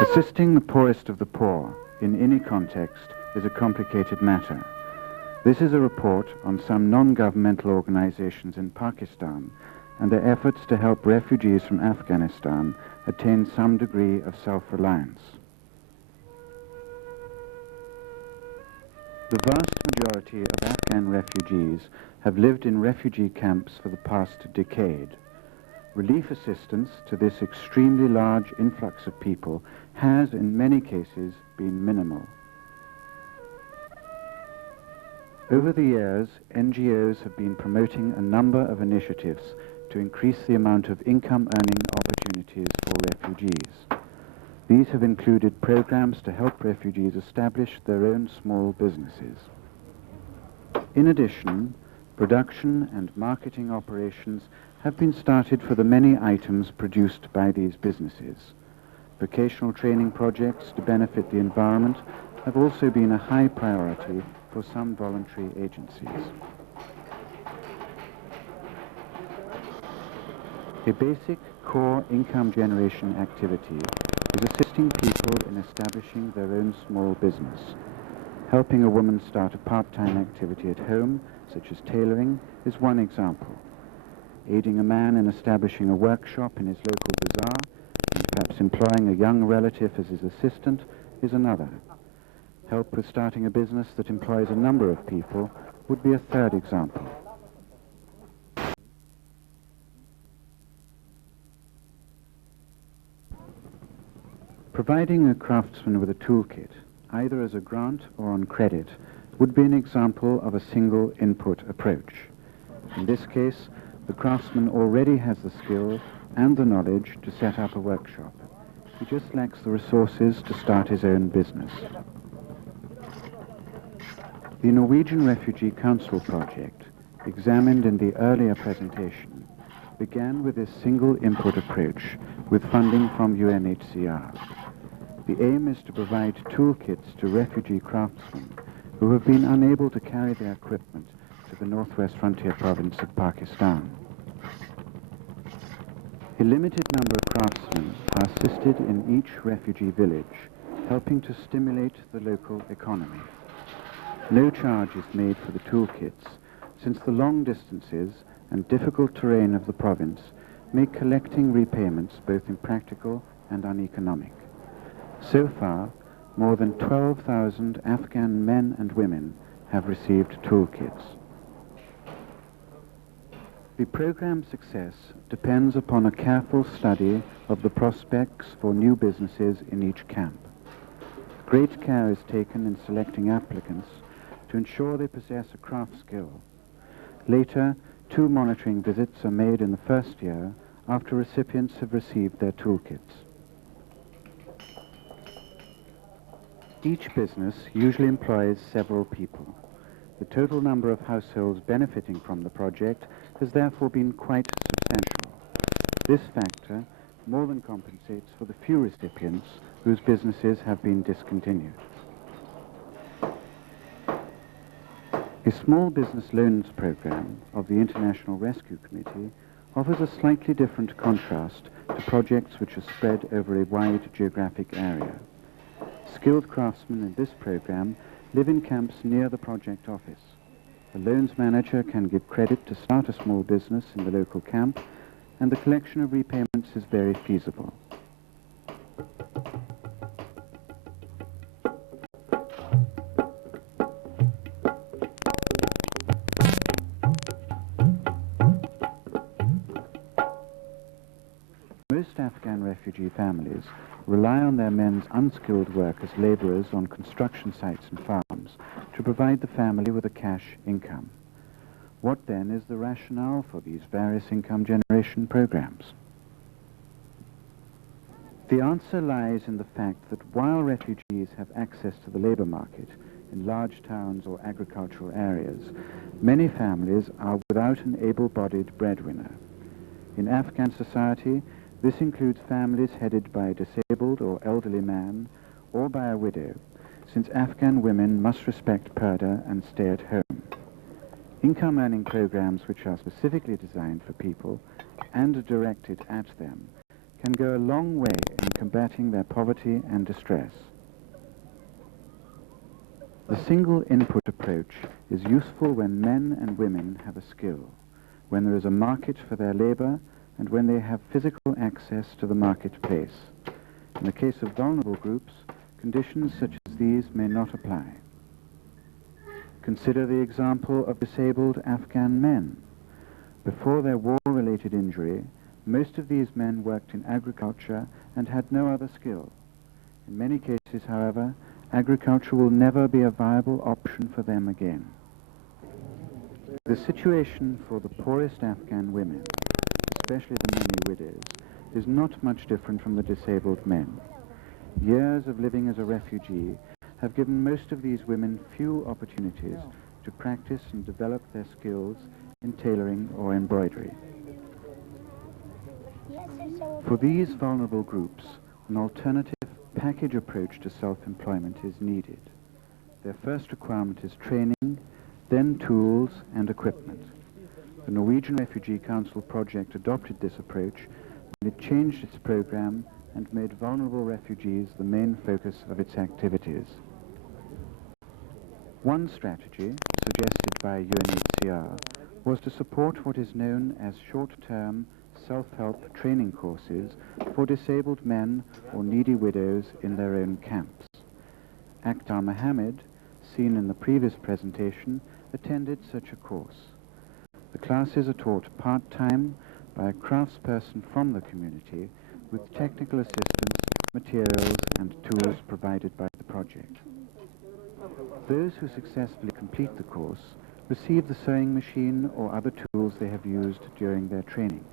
Assisting the poorest of the poor in any context is a complicated matter. This is a report on some non-governmental organizations in Pakistan and their efforts to help refugees from Afghanistan attain some degree of self-reliance. The vast majority of Afghan refugees have lived in refugee camps for the past decade. Relief assistance to this extremely large influx of people has, in many cases, been minimal. Over the years, NGOs have been promoting a number of initiatives to increase the amount of income-earning opportunities for refugees. These have included programs to help refugees establish their own small businesses. In addition, production and marketing operations have been started for the many items produced by these businesses. Vocational training projects to benefit the environment have also been a high priority for some voluntary agencies. A basic core income generation activity is assisting people in establishing their own small business. Helping a woman start a part-time activity at home, such as tailoring, is one example. Aiding a man in establishing a workshop in his local bazaar, and perhaps employing a young relative as his assistant, is another. Help with starting a business that employs a number of people would be a third example. Providing a craftsman with a toolkit, either as a grant or on credit, would be an example of a single input approach. In this case, the craftsman already has the skill and the knowledge to set up a workshop. He just lacks the resources to start his own business. The Norwegian Refugee Council project, examined in the earlier presentation, began with this single input approach with funding from UNHCR. The aim is to provide toolkits to refugee craftsmen who have been unable to carry their equipment to the northwest frontier province of Pakistan. A limited number of craftsmen are assisted in each refugee village, helping to stimulate the local economy. No charge is made for the toolkits, since the long distances and difficult terrain of the province make collecting repayments both impractical and uneconomic. So far, more than 12,000 Afghan men and women have received toolkits. The program's success depends upon a careful study of the prospects for new businesses in each camp. Great care is taken in selecting applicants to ensure they possess a craft skill. Later, 2 monitoring visits are made in the first year after recipients have received their toolkits. Each business usually employs several people. The total number of households benefiting from the project has therefore been quite substantial. This factor more than compensates for the few recipients whose businesses have been discontinued. A small business loans program of the International Rescue Committee offers a slightly different contrast to projects which are spread over a wide geographic area. Skilled craftsmen in this program live in camps near the project office. The loans manager can give credit to start a small business in the local camp, and the collection of repayments is very feasible. Most Afghan refugee families rely on their men's unskilled work as laborers on construction sites and farms to provide the family with a cash income. What then is the rationale for these various income generation programs? The answer lies in the fact that while refugees have access to the labor market in large towns or agricultural areas, many families are without an able-bodied breadwinner. In Afghan society, this includes families headed by a disabled or elderly man or by a widow, since Afghan women must respect purdah and stay at home. Income-earning programs which are specifically designed for people and are directed at them can go a long way in combating their poverty and distress. The single input approach is useful when men and women have a skill, when there is a market for their labor, and when they have physical access to the marketplace. In the case of vulnerable groups, conditions such as these may not apply. Consider the example of disabled Afghan men. Before their war-related injury, most of these men worked in agriculture and had no other skill. In many cases, however, agriculture will never be a viable option for them again. The situation for the poorest Afghan women, especially the many widows, is not much different from the disabled men. Years of living as a refugee have given most of these women few opportunities to practice and develop their skills in tailoring or embroidery. For these vulnerable groups, an alternative package approach to self-employment is needed. Their first requirement is training, then tools and equipment. The Norwegian Refugee Council project adopted this approach when it changed its program and made vulnerable refugees the main focus of its activities. One strategy, suggested by UNHCR, was to support what is known as short-term self-help training courses for disabled men or needy widows in their own camps. Akhtar Mohammed, seen in the previous presentation, attended such a course. The classes are taught part-time by a craftsperson from the community with technical assistance, materials and tools provided by the project. Those who successfully complete the course receive the sewing machine or other tools they have used during their training.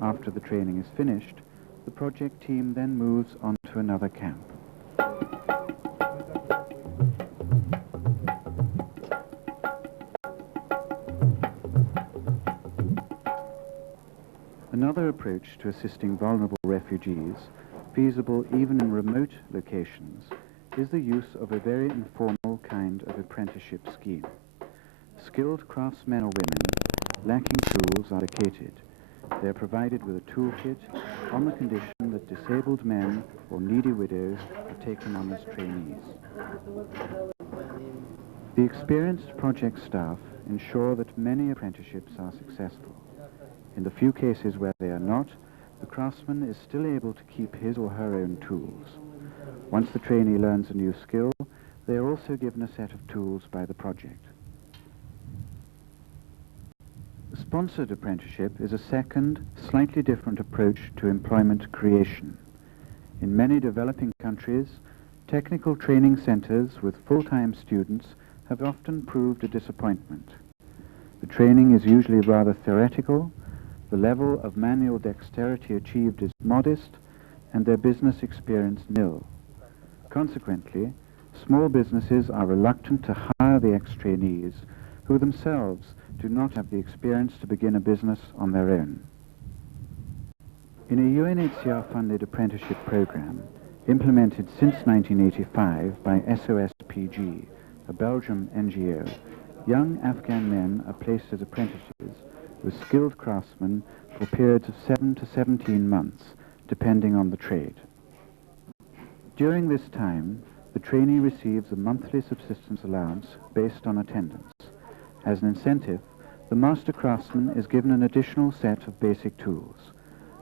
After the training is finished, the project team then moves on to another camp. Another approach to assisting vulnerable refugees, feasible even in remote locations, is the use of a very informal kind of apprenticeship scheme. Skilled craftsmen or women lacking tools are allocated. They are provided with a toolkit on the condition that disabled men or needy widows are taken on as trainees. The experienced project staff ensure that many apprenticeships are successful. In the few cases where they are not, the craftsman is still able to keep his or her own tools. Once the trainee learns a new skill, they are also given a set of tools by the project. A sponsored apprenticeship is a second, slightly different approach to employment creation. In many developing countries, technical training centers with full-time students have often proved a disappointment. The training is usually rather theoretical, the level of manual dexterity achieved is modest, and their business experience nil. Consequently, small businesses are reluctant to hire the ex-trainees, who themselves do not have the experience to begin a business on their own. In a UNHCR-funded apprenticeship program, implemented since 1985 by SOSPG, a Belgian NGO, young Afghan men are placed as apprentices with skilled craftsmen for periods of 7 to 17 months, depending on the trade. During this time, the trainee receives a monthly subsistence allowance based on attendance. As an incentive, the master craftsman is given an additional set of basic tools.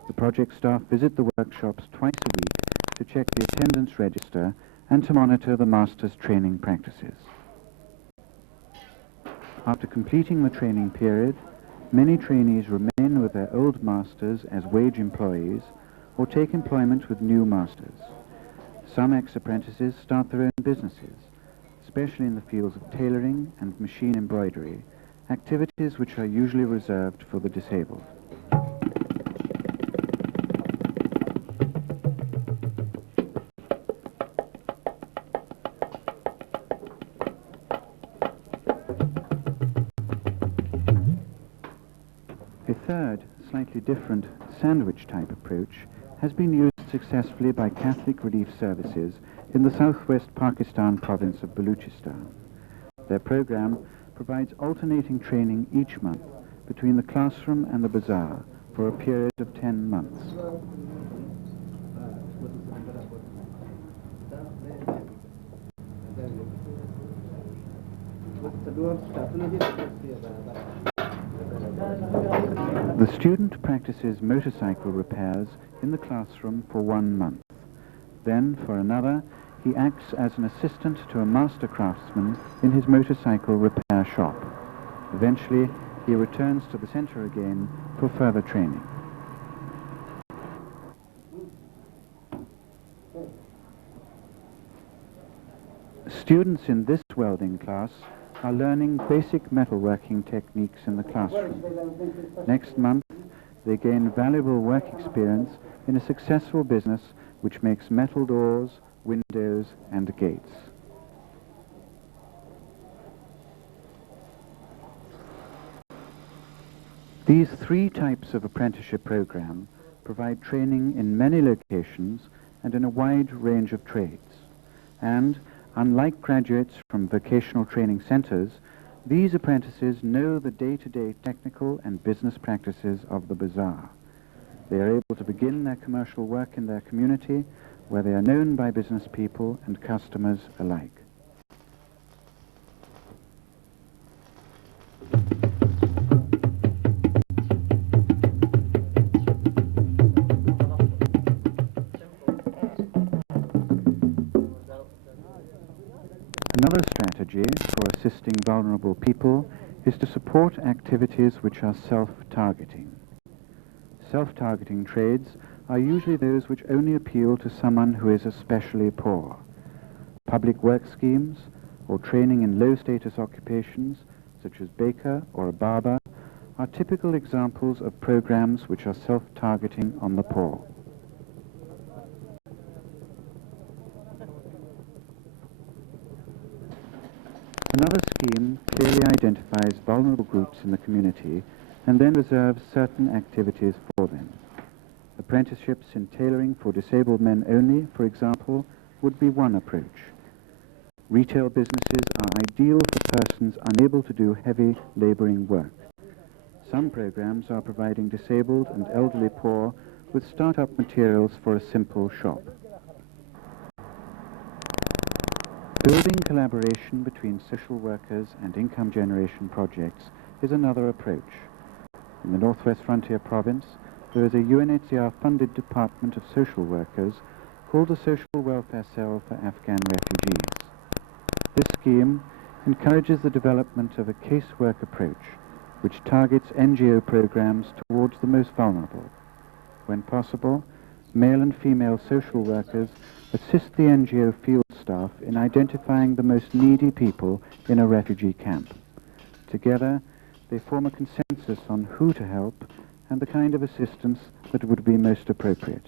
The project staff visit the workshops twice a week to check the attendance register and to monitor the master's training practices. After completing the training period, many trainees remain with their old masters as wage employees or take employment with new masters. Some ex-apprentices start their own businesses, especially in the fields of tailoring and machine embroidery, activities which are usually reserved for the disabled. A third, slightly different, sandwich-type approach has been used successfully by Catholic Relief Services in the southwest Pakistan province of Baluchistan. Their program provides alternating training each month between the classroom and the bazaar for a period of 10 months. The student practices motorcycle repairs in the classroom for 1 month. Then, for another, he acts as an assistant to a master craftsman in his motorcycle repair shop. Eventually, he returns to the centre again for further training. Students in this welding class are learning basic metalworking techniques in the classroom. Next month, they gain valuable work experience in a successful business which makes metal doors, windows, and gates. These 3 types of apprenticeship program provide training in many locations and in a wide range of trades. And, unlike graduates from vocational training centres, these apprentices know the day-to-day technical and business practices of the bazaar. They are able to begin their commercial work in their community, where they are known by business people and customers alike. Another strategy for assisting vulnerable people is to support activities which are self-targeting. Self-targeting trades are usually those which only appeal to someone who is especially poor. Public work schemes or training in low-status occupations, such as baker or a barber, are typical examples of programs which are self-targeting on the poor. Another scheme clearly identifies vulnerable groups in the community and then reserves certain activities for them. Apprenticeships in tailoring for disabled men only, for example, would be one approach. Retail businesses are ideal for persons unable to do heavy labouring work. Some programs are providing disabled and elderly poor with start-up materials for a simple shop. Building collaboration between social workers and income generation projects is another approach. In the Northwest Frontier Province, there is a UNHCR-funded Department of Social Workers called the Social Welfare Cell for Afghan Refugees. This scheme encourages the development of a casework approach which targets NGO programs towards the most vulnerable. When possible, male and female social workers assist the NGO field staff in identifying the most needy people in a refugee camp. Together, they form a consensus on who to help and the kind of assistance that would be most appropriate.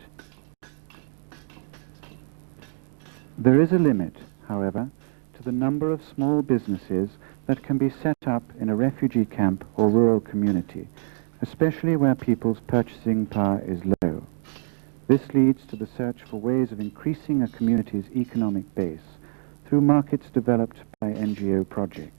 There is a limit, however, to the number of small businesses that can be set up in a refugee camp or rural community, especially where people's purchasing power is low. This leads to the search for ways of increasing a community's economic base through markets developed by NGO projects.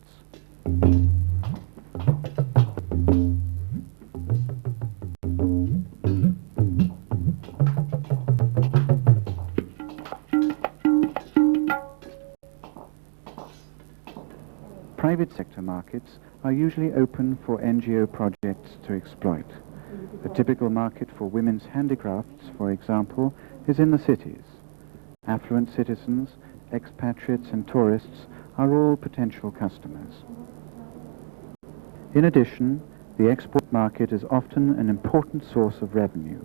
Private sector markets are usually open for NGO projects to exploit. A typical market for women's handicrafts, for example, is in the cities. Affluent citizens, expatriates and tourists are all potential customers. In addition, the export market is often an important source of revenue.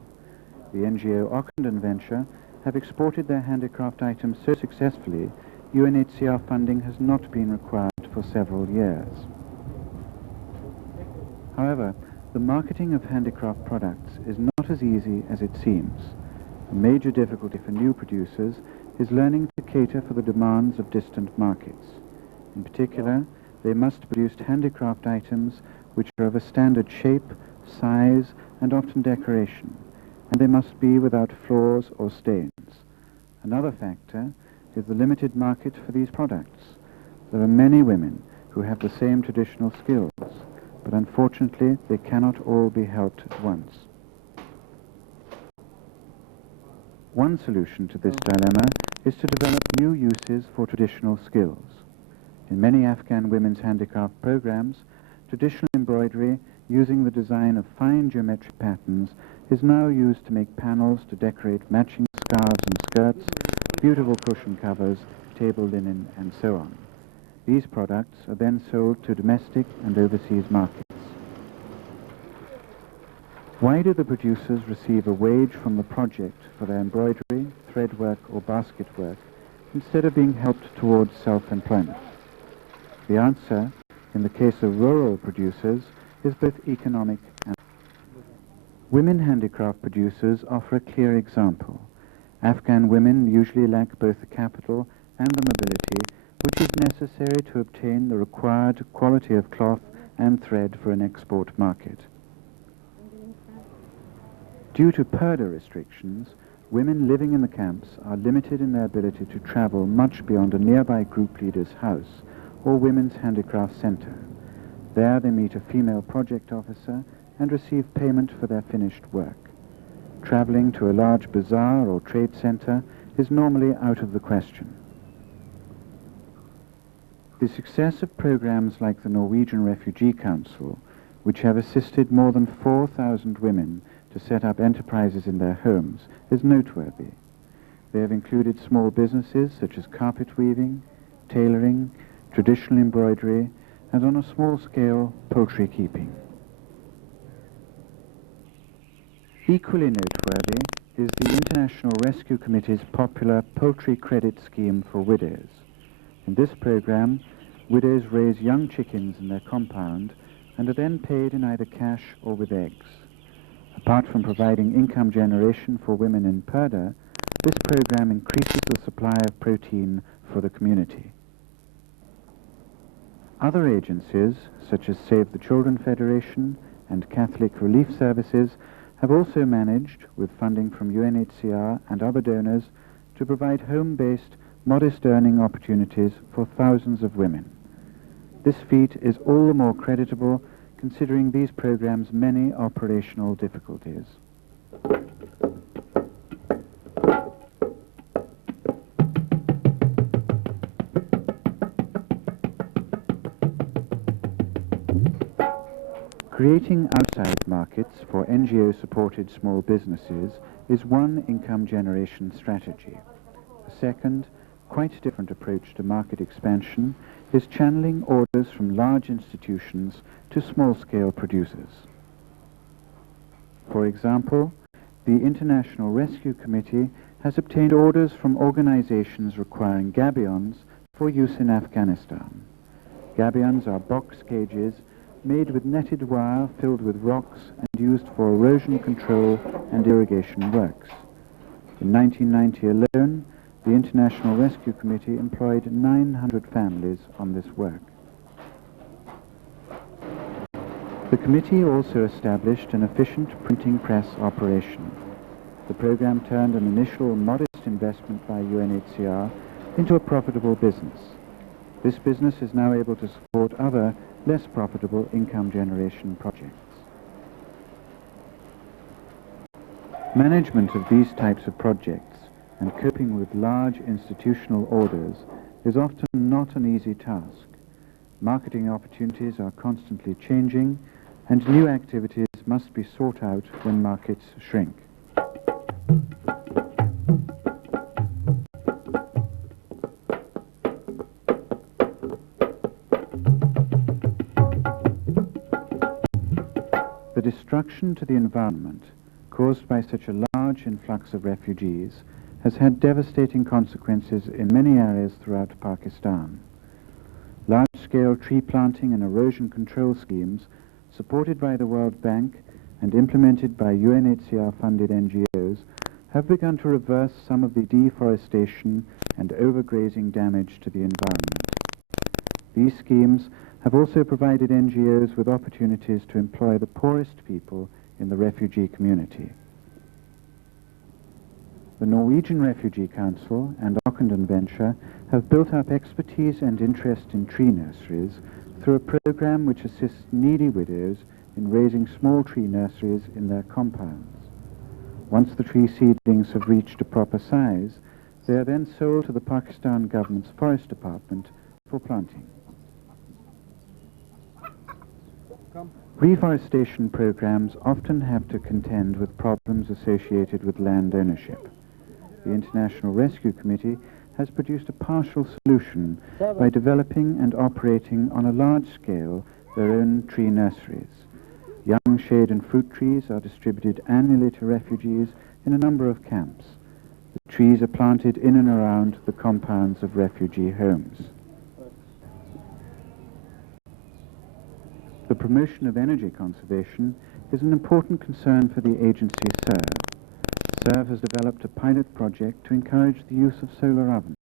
The NGO Ockenden Venture have exported their handicraft items so successfully, UNHCR funding has not been required for several years. However, the marketing of handicraft products is not as easy as it seems. A major difficulty for new producers is learning to cater for the demands of distant markets. In particular, they must produce handicraft items which are of a standard shape, size, and often decoration, and they must be without flaws or stains. Another factor is the limited market for these products. There are many women who have the same traditional skills, but unfortunately they cannot all be helped at once. One solution to this dilemma is to develop new uses for traditional skills. In many Afghan women's handicraft programs, traditional embroidery using the design of fine geometric patterns is now used to make panels to decorate matching scarves and skirts, beautiful cushion covers, table linen, and so on. These products are then sold to domestic and overseas markets. Why do the producers receive a wage from the project for their embroidery, threadwork, or basket work instead of being helped towards self-employment? The answer, in the case of rural producers, is both economic and... Women handicraft producers offer a clear example. Afghan women usually lack both the capital and the mobility which is necessary to obtain the required quality of cloth and thread for an export market. Due to purdah restrictions, women living in the camps are limited in their ability to travel much beyond a nearby group leader's house or women's handicraft center. There they meet a female project officer and receive payment for their finished work. Traveling to a large bazaar or trade center is normally out of the question. The success of programs like the Norwegian Refugee Council, which have assisted more than 4,000 women to set up enterprises in their homes, is noteworthy. They have included small businesses such as carpet weaving, tailoring, traditional embroidery, and on a small scale, poultry keeping. Equally noteworthy is the International Rescue Committee's popular Poultry Credit Scheme for widows. In this program, widows raise young chickens in their compound and are then paid in either cash or with eggs. Apart from providing income generation for women in purdah, this program increases the supply of protein for the community. Other agencies, such as Save the Children Federation and Catholic Relief Services, have also managed, with funding from UNHCR and other donors, to provide home-based, modest earning opportunities for thousands of women. This feat is all the more creditable considering these programs' many operational difficulties. Creating outside markets for NGO-supported small businesses is one income generation strategy. A second, quite different approach to market expansion is channeling orders from large institutions to small-scale producers. For example, the International Rescue Committee has obtained orders from organizations requiring gabions for use in Afghanistan. Gabions are box cages made with netted wire filled with rocks and used for erosion control and irrigation works. In 1990 alone, the International Rescue Committee employed 900 families on this work. The committee also established an efficient printing press operation. The program turned an initial modest investment by UNHCR into a profitable business. This business is now able to support other, less profitable income generation projects. Management of these types of projects and coping with large institutional orders is often not an easy task. Marketing opportunities are constantly changing, and new activities must be sought out when markets shrink. The destruction to the environment caused by such a large influx of refugees has had devastating consequences in many areas throughout Pakistan. Large-scale tree planting and erosion control schemes supported by the World Bank and implemented by UNHCR-funded NGOs have begun to reverse some of the deforestation and overgrazing damage to the environment. These schemes have also provided NGOs with opportunities to employ the poorest people in the refugee community. The Norwegian Refugee Council and Ockenden Venture have built up expertise and interest in tree nurseries through a program which assists needy widows in raising small tree nurseries in their compounds. Once the tree seedlings have reached a proper size, they are then sold to the Pakistan government's forest department for planting. Reforestation programs often have to contend with problems associated with land ownership. The International Rescue Committee has produced a partial solution by developing and operating on a large scale their own tree nurseries. Young shade and fruit trees are distributed annually to refugees in a number of camps. The trees are planted in and around the compounds of refugee homes. The promotion of energy conservation is an important concern for the agency SERV. SERV has developed a pilot project to encourage the use of solar ovens.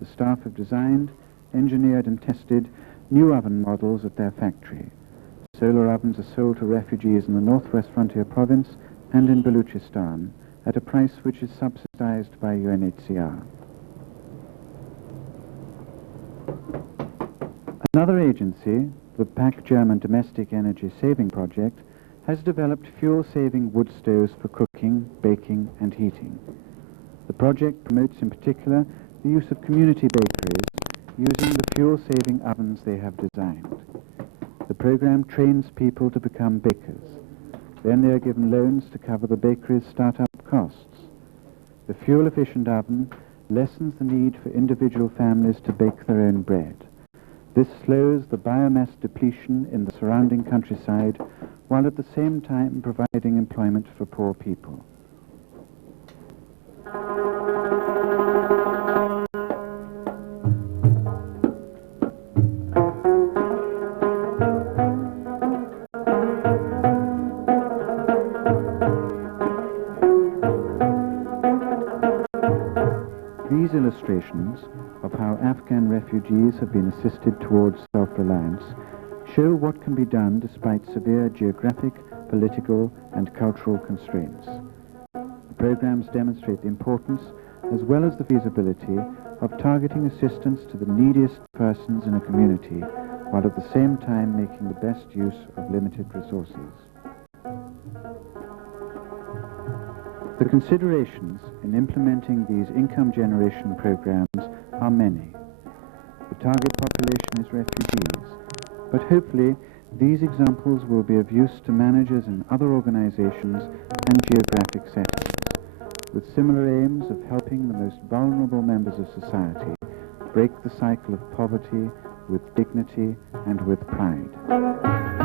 The staff have designed, engineered and tested new oven models at their factory. Solar ovens are sold to refugees in the Northwest Frontier Province and in Baluchistan at a price which is subsidized by UNHCR. Another agency, the PAC German Domestic Energy Saving Project, has developed fuel-saving wood stoves for cooking, baking and heating. The project promotes in particular the use of community bakeries using the fuel-saving ovens they have designed. The program trains people to become bakers. Then they are given loans to cover the bakery's startup costs. The fuel-efficient oven lessens the need for individual families to bake their own bread. This slows the biomass depletion in the surrounding countryside, while at the same time providing employment for poor people. These illustrations of how Afghan refugees have been assisted towards self-reliance show what can be done despite severe geographic, political and cultural constraints. The programs demonstrate the importance as well as the feasibility of targeting assistance to the neediest persons in a community while at the same time making the best use of limited resources. The considerations in implementing these income generation programs are many. The target population is refugees, but hopefully these examples will be of use to managers in other organizations and geographic settings, with similar aims of helping the most vulnerable members of society break the cycle of poverty with dignity and with pride.